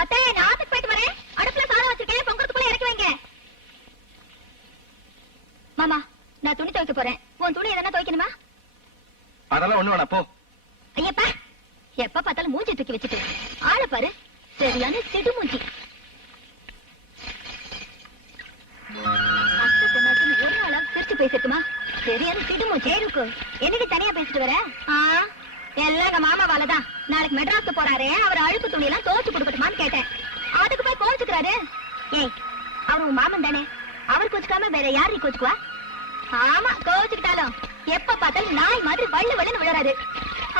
அத்தை, நான் ஆத்துக்கு போயிட்டு வரேன். அடுப்புல சாதம் வச்சிருக்கேன், பொங்கறதுக்குள்ள இறக்கி வைங்க. மாமா, நான் துணி துவைக்க போறேன். உன் துணி எதனா துவைக்கணுமா? அதெல்லாம் ஒண்ணு வேணா, போ. ஐயப்பா, எப்ப பார்த்தாலும் மூஞ்சி தூக்கி வச்சுட்டு ஆள பாரு, சரியான சிடு மூஞ்சி. அத்தை பொண்ணாச்சுன்னு ஒரு நாளா சிரிச்சு பேசிருக்குமா? சரியான சிடு மூஞ்சி. இருக்கும் என்னைக்கு தனியா பேசிட்டு வர? எல்லாம் எங்க மாமாவாலதான். நாளைக்கு மெட்ராஸ்க்கு போறாரு, அவர் அழுக்கு துணி எல்லாம் துவைச்சு கொடுக்கட்டுமான்னு கேட்டேன். அதுக்கு போய் கோச்சுக்கிறாரு. ஏய், அவர் உன் மாமன் தானே, அவர் கோச்சுக்காம வேற யாரு கோச்சுக்குவா? ஆமா, கோச்சுக்கிட்டாலும் எப்ப பார்த்தாலும் நாய் மாதிரி வள்ளு வள்ளுன்னு விழுறாரு.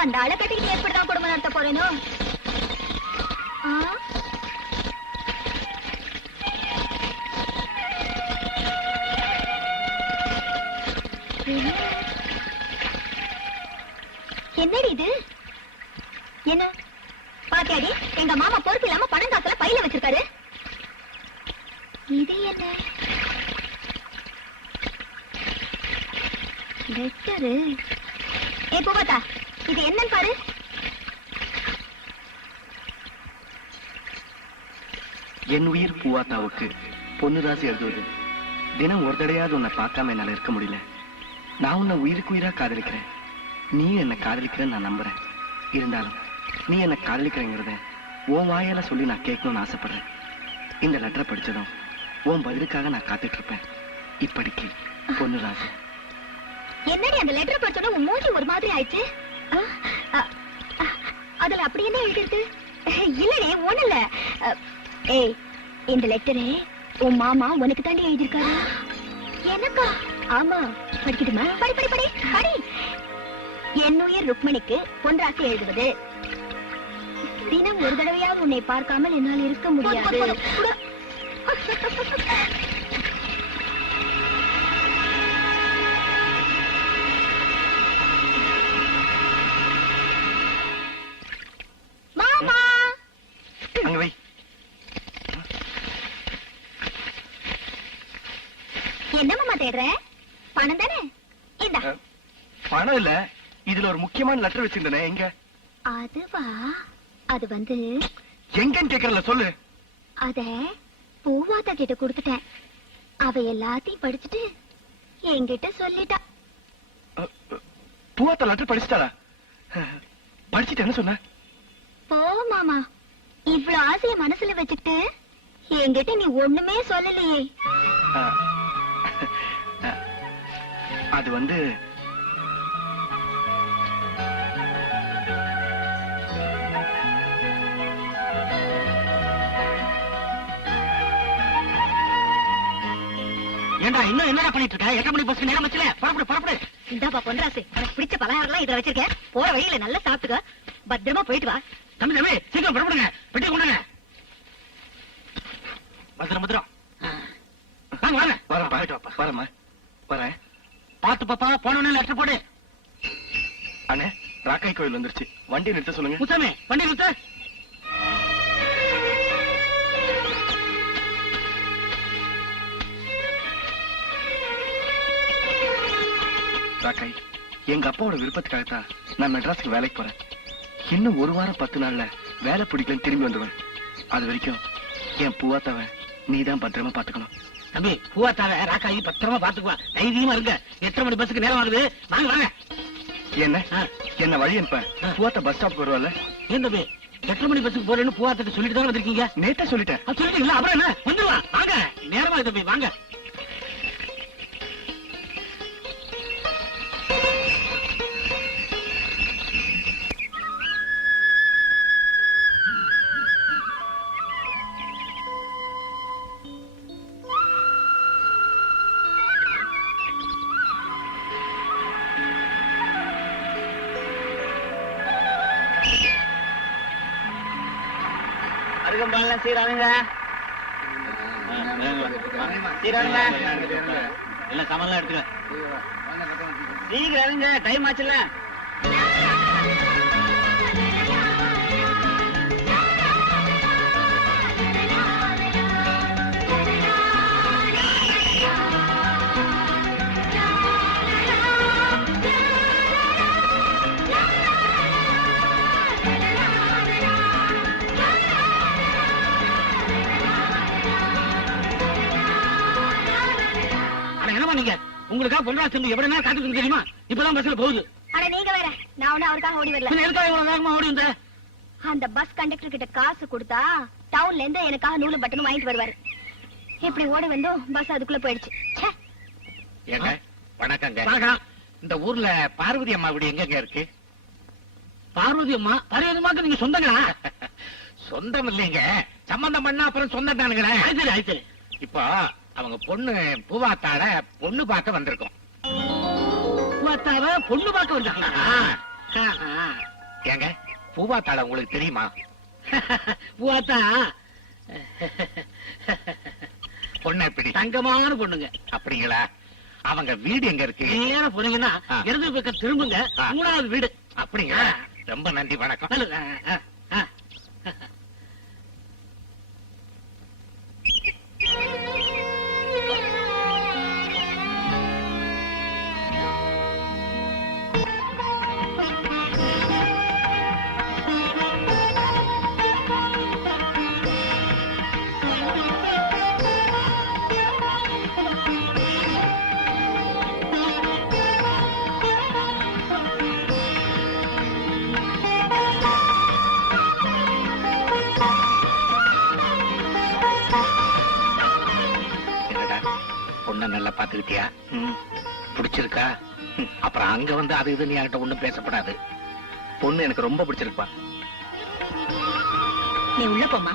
அந்த ஆளை கட்டிக்கிட்டு எப்படிதான் குடும்பம் நடத்த போறேனோ? என்னடி இது? என்ன பாத்தியாடி, எங்க மாமா பொறுப்பு இல்லாம பணம் காசுல பையில வச்சிருக்காரு. இது என்ன லெட்டரு? ஏ பூவாத்தா, இது என்னன்னு பாரு. என் உயிர் பூவாத்தாவுக்கு பொன்னுராசி எழுதுவது. தினம் ஒரு தடையாவது உன்னை பார்க்காம என்னால இருக்க முடியல. நான் உன்னை உயிருக்கு உயிரா காதலிக்கிறேன். நீ என்ன காதலிக்கிறேன்னு நான் நம்புறேன். இருந்தாலும் நீ என்ன காதலிக்கிறேங்கிறத உன் வாயால சொல்லி நான் கேட்கணும்னு ஆசைப்படுறேன். இந்த லெட்டரை படிச்சதும் உன் பதிலுக்காக நான் காத்துட்டு இருப்பேன். இப்படிக்கு பொன்னுராசி. என்னடி அந்த லெட்டர் படிச்சோட உன் மூஞ்சி ஒரு மாதிரி ஆயிடுச்சு? அதுல அப்படி என்ன எழுதிருக்கு? இல்லடே, ஒண்ணு இல்ல. ஏய், இந்த லெட்டரே உன் மாமா உனக்கு தாண்டி எழுதிருக்காரு. எனக்கா? ஆமா, படிக்கட்டுமா? படி படி படி படி. என் உயிர் ருக்மணிக்கு பொன்ராசி எழுதுவது. தினம் ஒரு தடவையாவது உன்னை பார்க்காமல் என்னால் இருக்க முடியாது. மாமா, அங்க வை. என்ன மாமா தேடுற? பணம் தானே? இந்த பணம் இல்ல, இதுல ஒரு முக்கியமான லெட்டர் வச்சிருந்தேனே, எங்க? அதுவா? அது வந்து எங்கன்னு கேக்குறல, சொல்லு. அத பூவாத்தா கிட்ட கொடுத்துட்டேன். அவ எல்லாத்தையும் படிச்சுட்டு என்கிட்ட சொல்லிட்டா. பூவாத்தா லெட்டர் படிச்சுட்டாளா? படிச்சுட்டு என்ன சொன்ன? போ மாமா, இவ்வளவு ஆசைய மனசுல வச்சுட்டு என்கிட்ட நீ ஒண்ணுமே சொல்லலையே. அது வந்து ஏண்டா இன்னும் என்னடா பண்ணிட்டு இருக்க? 8 மணி பஸ்க்கு நேரம் வச்சுல. புறப்படு புறப்படு. இந்தாப்பா பொன்ராசு, உனக்கு பிடிச்ச பலகாரம் இதை வச்சிருக்கேன். போற வழியில நல்லா சாப்பிட்டுக்க, பத்திரமா போயிட்டு வா. தம்பி தம்பி, சீக்கிரம் புறப்படுங்க. பெட்டி கொண்டாங்க. பத்திரம் பத்திரம். வாங்க வாங்க. வரேன், போயிட்டு வாப்பா. வரேம்மா, வரேன். பாத்து பாப்பா, போனோன்னு லெட்டர் போடு. அண்ணே, ராக்காய் கோயில் வந்துருச்சு. வண்டி நிறுத்த சொல்லுங்க. முசாமி, வண்டி நிறுத்து. ராக்காய், எங்க அப்பாவோட விருப்பத்துக்காகத்தான் நான் மெட்ராஸ்க்கு வேலைக்கு போறேன். இன்னும் 1 வாரம் 10 நாள்ல வேலை பிடிக்கலன்னு திரும்பி வந்துடுவேன். அது வரைக்கும் என் பூவாத்தாவை நீதான் பத்திரமா பாத்துக்கணும். தம்பி, பூவாத்தாவை ராக்காயி பத்திரமா பாத்துக்குவா. தைரியமா இருங்க. 8 மணி பஸ்ஸுக்கு நேரம் ஆகுது. வாங்க வாங்க. என்ன வழி அனுப்ப? பூவாத்தா பஸ் ஸ்டாப் வருவாள். ஏன் தம்பி, 8 மணி பஸ்ஸுக்கு போறேன்னு பூவாத்திட்ட சொல்லிட்டு தான் வந்திருக்கீங்க? நேத்தே சொல்லிட்டேன். சொல்லிட்டீங்களா? அப்புறம் என்ன, வந்துருவா. வாங்க, நேரமா தம்பி, வாங்க. அருகம்பாலாம் சீரானுங்க, சீரானுங்க. எல்லாம் சாமான்லாம் எடுத்துக்க. சீக்கிரம் இருங்க, டைம் ஆச்சுல்ல. நீங்க உங்களுக்காக பொண்ணா சொல்லி எவ்வளவு நேரம் காத்துக்கு தெரியுமா? இப்பதான் பஸ்ல போகுது. ஆனா நீங்க வேற, நான் ஒண்ணு அவருக்காக ஓடி வரல. பின்ன எதுக்காக இவ்வளவு வேகமா ஓடி வந்த? அந்த பஸ் கண்டக்டர் கிட்ட காசு கொடுத்தா டவுன்ல இருந்து எனக்காக நூலு பட்டனும் வாங்கிட்டு வருவாரு. இப்படி ஓடி வந்தும் பஸ் அதுக்குள்ள போயிடுச்சு. ச்சே. ஏங்க வணக்கங்க. வணக்கம். இந்த ஊர்ல பார்வதி அம்மா வீடு எங்கங்க இருக்கு? பார்வதி அம்மாக்கு நீங்க சொந்தங்களா? சொந்தம் இல்லைங்க, சம்பந்தம் பண்ணா அப்புறம் சொந்தம் தானுங்களே. ஆயிடுச்சு ஆயிடுச்சு. இப்போ அவங்க பொண்ணு பூவாத்தாட பொண்ணு பார்க்க வந்திருக்கோம். பூவாத்தாவ பொண்ணு பார்க்க வந்தாங்களா? ஏங்க பூவாத்தாட உங்களுக்கு தெரியுமா? பூவாத்தா பொண்ணு எப்படி? தங்கமான பொண்ணுங்க. அப்படிங்களா? அவங்க வீடு எங்க இருக்கு? நேர போனீங்கன்னா இடது பக்கம் திரும்புங்க, 3வது வீடு. அப்படிங்களா? ரொம்ப நன்றி, வணக்கம். நல்லது. என்னடா பொண்ணை நல்லா பாத்துக்கிட்டியா? பிடிச்சிருக்கா? அப்புறம் அங்க வந்து அது இது நீ என்கிட்ட ஒண்ணும் பேசப்படாது. பொண்ணு எனக்கு ரொம்ப பிடிச்சிருப்பா. நீ உள்ள போமா.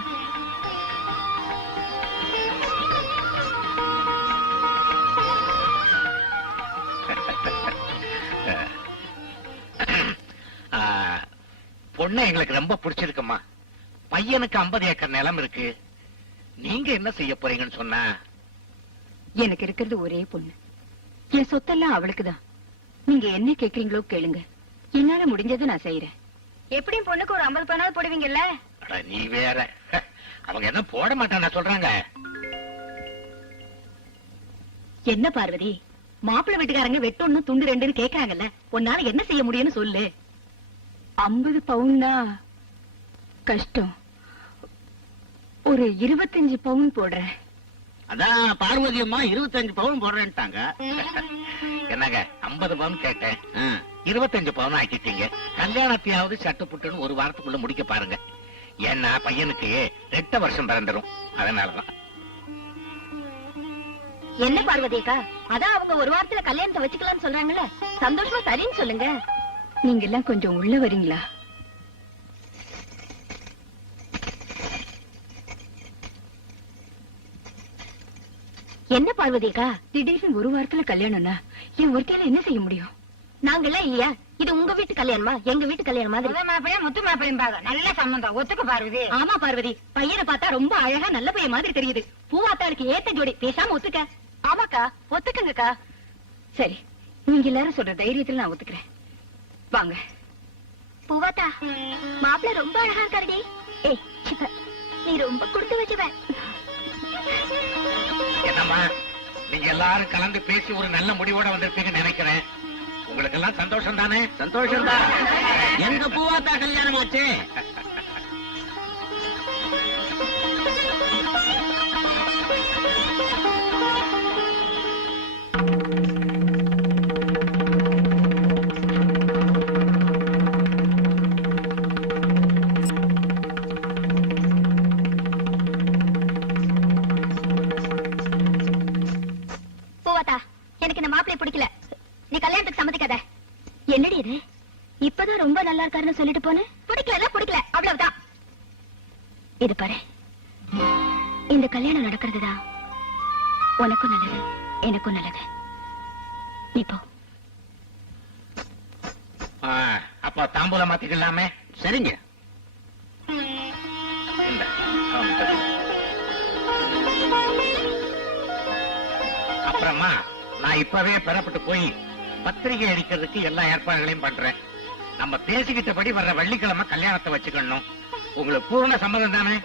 பொண்ணு எங்களுக்கு ரொம்ப பிடிச்சிருக்குமா. பையனுக்கு 50 ஏக்கர் நிலம் இருக்கு. நீங்க என்ன செய்ய போறீங்கன்னு சொன்னா? எனக்கு இருக்கிறது ஒரே பொண்ணு. என் சொத்தெல்லாம் அவளுக்குதான். நீங்க என்ன கேக்குறீங்களோ கேளுங்க, என்னால முடிஞ்சதை நான் செய்யறேன். எப்படியும் பொண்ணுக்கு ஒரு 50 பணம் போடுவீங்கல்ல? அட, நீ வேற. அவங்க என்ன போட மாட்டானா சொல்றாங்க? என்ன பார்வதி, மாப்பிள்ளை வீட்டுக்காரங்க வெட்டு 1 துண்டு 2ன்னு கேக்குறாங்கல்ல, உன்னால என்ன செய்ய முடியும்னு சொல்லு. 50 பவுன்னா கஷ்டம். ஒரு 25 பவுன் போடுறேன். அதான் பார்வதி அம்மா 25 பவுன் போடுறேன்ட்டாங்க. என்னங்க 50 பவுன் கேட்டேன், 25 பவுன் ஆக்கிட்டீங்க. கல்யாணத்தையாவது சட்டுப்புட்டுன்னு ஒரு வாரத்துக்குள்ள முடிக்க பாருங்க. ஏன்னா பையனுக்கு 8 வருஷம் பிறந்துரும். அதனாலதான். என்ன பார்வதிக்கா, அதான் அவங்க ஒரு வாரத்துல கல்யாணத்தை வச்சுக்கலாம்னு சொல்றாங்கல்ல, சந்தோஷமா சரின்னு சொல்லுங்க. நீங்க எல்லாம் கொஞ்சம் உள்ள வரீங்களா? என்ன பார்வதிக்கா, திடீர்னு ஒரு வாரத்துல கல்யாணம்னா என் ஒருத்தையில என்ன செய்ய முடியும்? நாங்கெல்லாம் இல்லையா? இது உங்க வீட்டு கல்யாணமா, எங்க வீட்டு கல்யாணம் மாதிரி? மாப்பிளையா முத்து மாப்பிளையும் நல்ல சம்பந்தம். ஒத்துக்க பார்வதி. ஆமா பார்வதி, பையனை பார்த்தா ரொம்ப அழகா நல்ல பையன் மாதிரி தெரியுது. பூவாத்தாளுக்கு ஏத்த ஜோடி, பேசாம ஒத்துக்க. ஆமாக்கா, ஒத்துக்குங்கக்கா. சரி, நீங்க எல்லாரும் சொல்ற தைரியத்துல நான் ஒத்துக்கிறேன். வாங்க. பூவாத்தா, மாப்பிள்ள ரொம்ப அழகா இருக்காருடி. ஏய் சிப்ப, நீ ரொம்ப கொடுத்து வச்சுவ. என்னம்மா, நீங்க எல்லாரும் கலந்து பேசி ஒரு நல்ல முடிவோட வந்திருப்பீங்கன்னு நினைக்கிறேன். உங்களுக்கு எல்லாம் சந்தோஷம் தானே? சந்தோஷம் தான். எங்க பூவாத்தா கல்யாணம் ஆச்சு. பூவாத்தா, எனக்கு இந்த மாப்பிள்ளை பிடிக்கல. நீ கல்யாணத்துக்கு சம்மதிக்காத. என்னடி இது, இப்பதான் ரொம்ப நல்லா இருக்காருன்னு சொல்லிட்டு போன? பிடிக்கல பிடிக்கல, அவ்வளவுதான். இது பாரு, இந்த கல்யாணம் நடக்கிறதுதான் உனக்கும் நல்லது, எனக்கும் நல்லது. நீ போ. அப்ப தாம்பூலம் மாத்திக்கலாமே? சரிங்க. இந்த, அப்புறமா நான் இப்பவே பெறப்பட்டு போய் பத்திரிகை அடிக்கிறதுக்கு எல்லா ஏற்பாடுகளையும் பண்றேன். நம்ம பேசிக்கிட்டபடி வர்ற வெள்ளிக்கிழமை கல்யாணத்தை வச்சுக்கணும். உங்களுக்கு பூர்ண சம்மதம் தானே?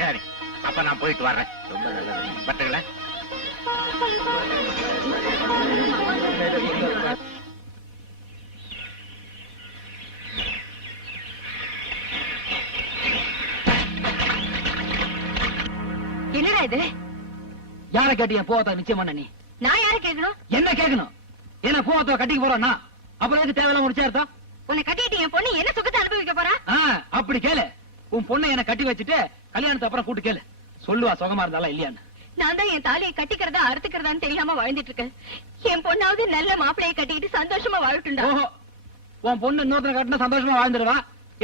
சரி, அப்ப நான் போயிட்டு வர்றேன். ரொம்ப நல்லது. பட்டுங்களா? என்னடா இது? யார கேட்டிய பூவாத்தா நிச்சயம் பண்ண நீ? நான் யாரை கேட்கணும்? என்ன கேட்கணும்? என்ன பூவாத்தா கட்டிக்க போறோம்னா அப்புறம் எதுக்கு தேவையில்லாம ஒரு சேர்த்தா? உன்னை கட்டிட்டு என் பொண்ணு என்ன சுகத்தை அனுபவிக்க போறா? அப்படி கேளு. உன் பொண்ணை என்ன கட்டி வச்சுட்டு கல்யாணத்துக்கு அப்புறம் கூட்டு கேளு. சொல்லுவா சுகமா இருந்தாலும் இல்லையான்னு. நான் தான் என் தாலியை கட்டிக்கிறதா அறுத்துக்கிறதான்னு தெரியாம வாழ்ந்துட்டு இருக்கேன். என் பொண்ணாவது நல்ல மாப்பிளையை கட்டிக்கிட்டு சந்தோஷமா வாழட்டும்டா. ஓஹோ, உன் பொண்ணு இன்னொருத்தனை கட்டினா சந்தோஷமா வாழ்ந்துருவா,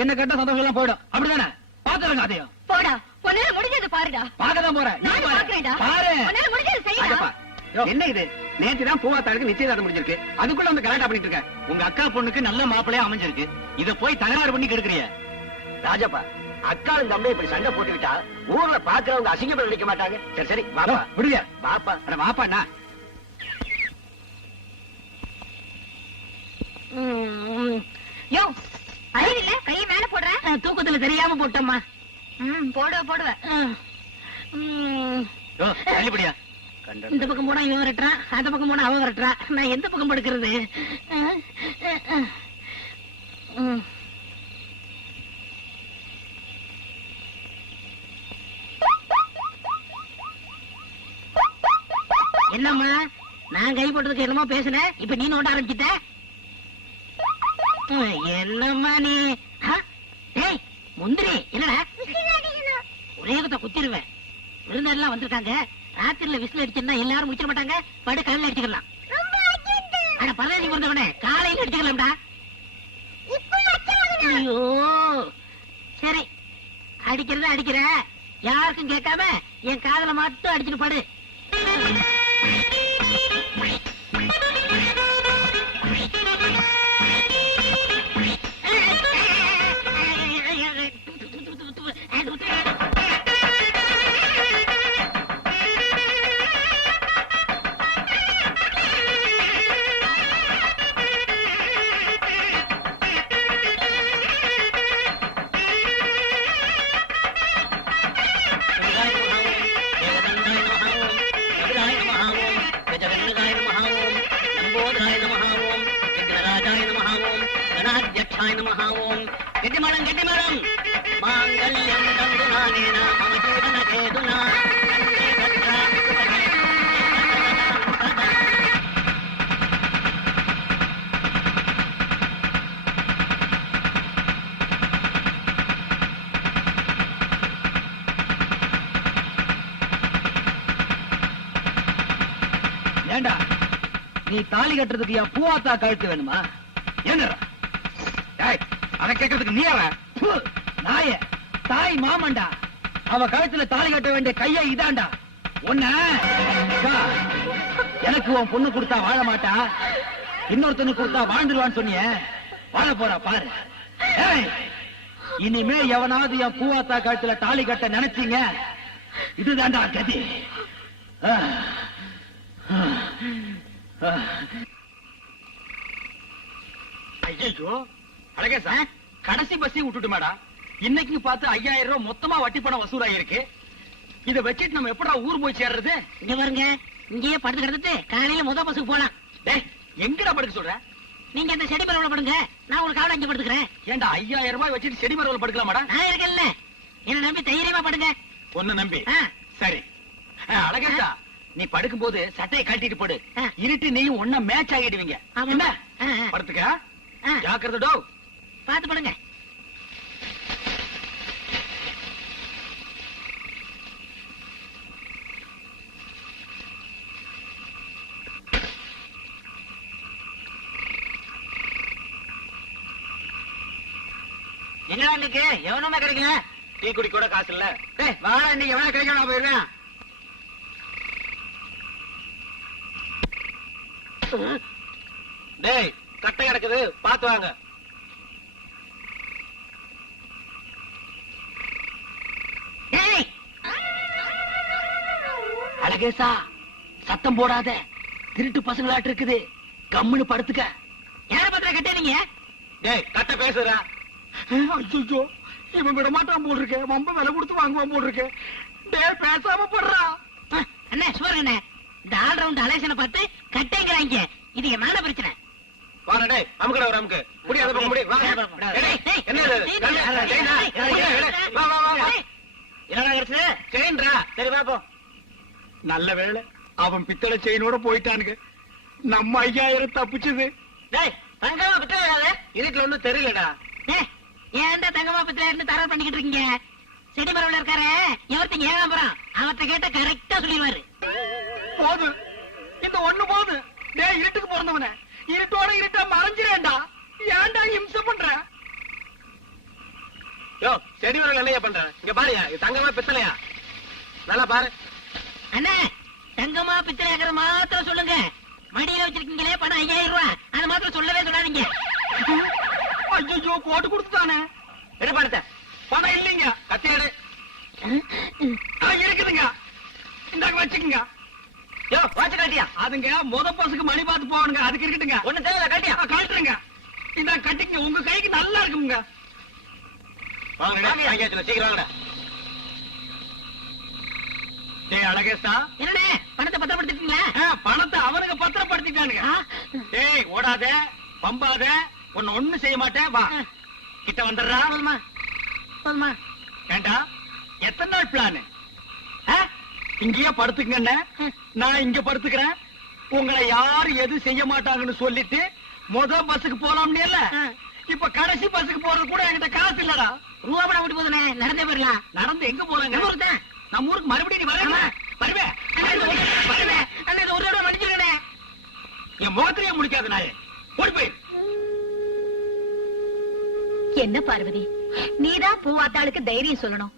என்ன கட்டினா சந்தோஷம் எல்லாம் போயிடும். அப்படிதானே? பாத்துருங்க அதையும். போடா, உன்னால முடிஞ்சது பாருடா. பார்க்கதான் போறேன். நீ நானும் பாரு. பார்க்கறேன்டா. பாரு. உன்னால முடிஞ்சது செய்யடா. ராஜப்பா, என்ன இது? நேத்து தான் பூவாத்தாளுக்கு நிச்சயதார்த்தம் முடிஞ்சிருக்கு, அதுக்குள்ள வந்து கலாட்டா பண்ணிட்டு இருக்க. உங்க அக்கா பொண்ணுக்கு நல்ல மாப்பிளையா அமைஞ்சிருக்கு, இத போய் தகராறு பண்ணி கெடுக்கிறிய. ராஜப்பா, அக்காளும் தம்பி இப்படி சண்டை போட்டுக்கிட்டா ஊர்ல பாக்குறவங்க அசிங்கப்பட நினைக்க மாட்டாங்க. சரி சரி வாப்பா விடுங்க. வாப்பா. அட வாப்பாண்ணா. யோ, அறிவில்ல, கையை மேல போடுற. தூக்கத்துல தெரியாம போட்டோம்மா. போடுவேன். யோ, தள்ளிப்படியா. இந்த பக்கம் போனா இவன் வரட்டுறான், அந்த பக்கம் போனா அவன் வரட்டுறான். நான் எந்த பக்கம் படுக்கிறது? என்னம்மா, நான் கை போட்டதுக்கு என்னமோ பேசுனேன், இப்ப நீ நோட்ட ஆரம்பிச்சிட்ட. என்னம்மா நீ? டேய் முந்திரி, என்னடா ஒரே குத்த குத்திருவேன். விருந்தெல்லாம் வந்திருக்காங்க, ராத்திரில விசில் அடிச்சிருந்தா எல்லாரும் முடிச்சிட மாட்டாங்க. படு காலையில அடிச்சுக்கலாம். ஆனா பரவாயில்ல, பிறந்தவனே காலையில அடிச்சுக்கலாம்டா. ஐயோ சரி, அடிக்கிறத அடிக்கிற, யாருக்கும் கேட்காம என் காதல மட்டும் அடிச்சுட்டு படு. கெட்டிமரம் கெட்டிமரம் மாங்கல்யம் தந்து நானேனா மம ஜீவன கேதுனா. ஏண்டா நீ தாலி கட்டுறதுக்கு என் பூவாத்தா கழுத்து வேணுமா? என்னடா அதை கேட்கறதுக்கு நீ அவன் நாய தாய் மாமன்டா. அவ கழுத்துல தாலி கட்ட வேண்டிய கைய இதாண்டா. உன்ன எனக்கு உன் பொண்ணு கொடுத்தா வாழ மாட்டா, இன்னொருத்தனுக்கு கொடுத்தா வாழ்ந்துருவான்னு சொன்னிய, வாழ போறா பாரு. இனிமே எவனாவது என் பூவாத்தா கழுத்துல தாலி கட்ட நினைச்சீங்க, இதுதான்டா கதி. ஐயோ அழகேசா, கடைசி பஸ்ஸை விட்டுட்டு மேடா. இன்னைக்கு பார்த்து 5000 ரூபாய் மொத்தமா வட்டி பணம் வசூலாயிருக்கு. இத வச்சிட்டு நம்ம எப்படா ஊர் போய் சேர்றது? இங்க பாருங்க, இங்கேயே படுத்து கிடந்துட்டு காலையில முத பஸ்ஸுக்கு போலாம். டேய், எங்கடா படுக்க சொல்ற? நீங்க அந்த செடி மரவுல படுங்க, நான் உங்களுக்கு காவல அஞ்சு படுத்துக்கிறேன். ஏண்டா 5000 ரூபாய் வச்சிட்டு செடி மரவுல படுக்கலாமாடா? நான் இருக்கேன்ல, என்ன நம்பி தைரியமா படுங்க. ஒன்னு நம்பி. ஆ. சரி அழகேசா, நீ படுக்கும் போது சட்டையை கட்டிட்டு படு. ஆ. இருட்டு நீயும் ஒன்னா மேட்ச் ஆகிடுவீங்க. ஆமா. என்ன? ஆ, ஆ. படுத்துக்க. ஆ. ஜாக்கிரதை டோ. பாத்து படுங்க. என்னடா இன்னைக்கு எவனுமே கிடைக்கல? டீ குடி கூட காசு இல்ல. டேய் வாடா, இன்னைக்கு எவனா கிடைக்கும், நான் போயிடுறேன். டேய் கட்டை கிடக்குது, பாத்து வாங்க. ஏய், அழகேசா சத்தம் போடாத, திருட்டு பசங்களாட்டு இருக்குது, கம்முன்னு படுத்துக்க. யார பத்திர கட்டீங்க? டேய் கட்டை பேசுறா. ஐயோ, இவன் விட மாட்டான் போல் இருக்கு, ரொம்ப விலை கொடுத்து வாங்குவான் போல் இருக்கு. டேய் பேசாம போடுறா. அண்ணே சுவர் அண்ணே, இந்த ஆல் ரவுண்ட் அலேசனை பார்த்து கட்டைங்கிறாங்க. இது என் மேல பிரச்சனை. வாடா டேய், அமுக்கடா ஒரு அமுக்கு. புடி அந்த பக்கம் புடி. வா. டேய், டேய், என்ன இது? வா வா வா. என்னடா கிடைச்சது? செயின்டா. சரி வா போ. நல்ல வேளை அவன் பித்தளை செயினோட போயிட்டானுங்க. நம்ம 5000 தப்பிச்சது. டேய் தங்கமா பித்தளை இதுல ஒண்ணும் தெரியலடா. ஏன்டா தங்கமா பித்தளை தர பண்ணிக்கிட்டு இருக்கீங்க? செடி மரவுல இருக்காரு எவர்த்தங்க ஏகாம்பரம் அவர்த்த கேட்ட கரெக்டா சொல்லிடுவாரு. போது இந்த ஒண்ணு போது. டேய் இருட்டுக்கு பிறந்தவன இருட்டோட இருட்டா மறைஞ்சிரேன்டா. ஏன்டா இம்சை பண்ற? யோ செடி மரம் இல்லையா பண்ற? இங்க பாருயா இது தங்கமா பித்தளையா நல்லா பாரு. அண்ணே தங்கமா பித்தளைங்கிற மாத்திரம் சொல்லுங்க. மடியில வச்சிருக்கீங்களே பணம் 5000 ரூபாய் அது மாத்திரம் சொல்லவே சொல்லாதீங்க. ஐயோ போட்டு கொடுத்துட்டானே. என்ன பணத்தை? பணம் இல்லைங்க. கத்தியாடு இருக்குதுங்க. இந்தாங்க வச்சுக்கோங்க. யோ வாட்சி காட்டியா? அதுங்க முத பசுக்கு மணி பார்த்து போவானுங்க. அதுக்கு இருக்கட்டுங்க. ஒண்ணு தேவை காட்டியா? கழட்டுறேங்க. இந்த கட்டிங்க உங்க கைக்கு நல்லா இருக்குங்க. சீக்கிரம் டேய் அழகேசா, என்னண்ணே பணத்தை பத்திரப்படுத்திட்டீங்களா? பணத்தை அவனுங்க பத்திரப்படுத்திட்டானுங்க. டேய் ஓடாத பம்பாத உன்னை ஒண்ணு செய்ய மாட்டேன். வா கிட்ட வந்துடுறா. போதுமா? ஏண்டா எத்தனை நாள் பிளான்? இங்கேயே படுத்துக்கங்க. நான் இங்க படுத்துக்கிறேன். உங்களை யாரு எது செய்ய மாட்டாங்கன்னு சொல்லிட்டு முத பஸ்ஸுக்கு போலாம்னு. இப்ப கடைசி பஸ்ஸுக்கு போறது கூட என்கிட்ட காசு இல்லடா. ரூபா பணம் விட்டு போதுனே நடந்தே போயிடலாம். நடந்து எங்க போறாங்க? நம்ம ஊருக்கு மறுபடியும் நீ வருவேன். ஒரு தடவை மன்னிச்சிருக்கே. என் முகத்திலேயே முடிக்காத நாயே. ஓடி போய். என்ன பார்வதி, நீதான் பூவாத்தாளுக்கு தைரியம் சொல்லணும்.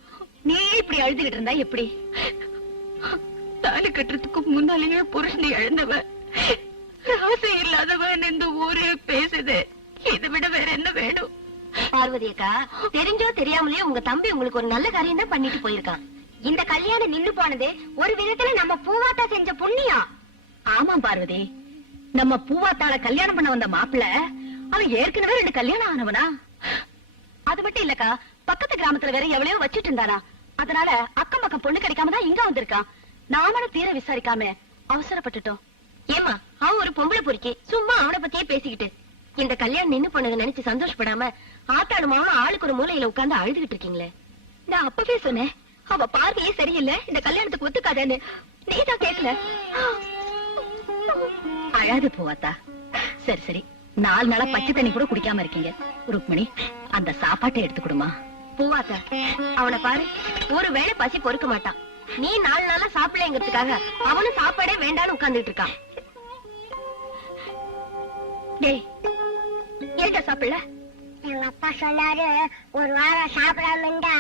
நீ இப்படி அழுதுகிட்டு இருந்தா எப்படி? தாலி கட்டுறதுக்கு முன்னாலேயே புருஷனை இழந்தவ, ராசி இல்லாதவன் இந்த ஊரே பேசுது. இதை விட வேற என்ன வேணும்? பார்வதி அக்கா, தெரிஞ்சோ தெரியாமலே உங்க தம்பி உங்களுக்கு ஒரு நல்ல காரியம் தான் பண்ணிட்டு போயிருக்கான். இந்த கல்யாணம் நின்னு போனது ஒரு விதத்துல நம்ம பூவாத்தா செஞ்ச புண்ணியம். ஆமா பார்வதி, நம்ம பூவாத்தாள கல்யாணம் பண்ண வந்த மாப்பிள்ள அவன் ஏற்கனவே 2 கல்யாணம் ஆனவனா? அது மட்டும் இல்லக்கா, பக்கத்து கிராமத்துல வேற எவ்வளவோ வச்சிட்டு இருந்தாரா. அதனால அக்கம் பக்கம் பொண்ணு கிடைக்காம தான் இங்க வந்திருக்கான். நாமளும் தீர விசாரிக்காம அவசரப்பட்டுட்டோம். ஏமா அவன் ஒரு பொம்பளை பொறுக்கி சும்மா அவனை பத்தியே பேசிக்கிட்டு இந்த கல்யாணம் நின்னு போனதை நினைச்சு சந்தோஷப்படாம ஆத்தாளுமா ஆளுக்கு ஒரு மூலையில உட்கார்ந்து அழுதுகிட்டு இருக்கீங்களே. நான் அப்பவே சொன்னேன், அவ பார்வையே சரியில்லை, இந்த கல்யாணத்துக்கு ஒத்துக்காதேன்னு. நீதான் கேட்கல. அழாது பூவாத்தா. சரி சரி, 4 நாளா பச்சை தண்ணி கூட குடிக்காம இருக்கீங்க. ருக்மணி, அந்த சாப்பாட்டை எடுத்து கொடுமா. பூவாத்தா அவனை பாரு, ஒரு வேளை பசி பொறுக்க மாட்டான். நீ 4 நாளா சாப்பிடலங்கிறதுக்காக அவனும் சாப்பாடே வேண்டான்னு உட்கார்ந்துட்டு இருக்கான். டேய், ஏன்டா சாப்பிடல? எங்க அப்பா சொன்னாரு, ஒரு வாரம் சாப்பிடாம இருந்தா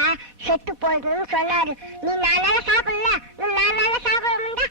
செத்து போயிடுன்னு சொன்னாரு. நீ 4 நாளா சாப்பிடல, 4 நாளா சாப்பிடாம இருந்தா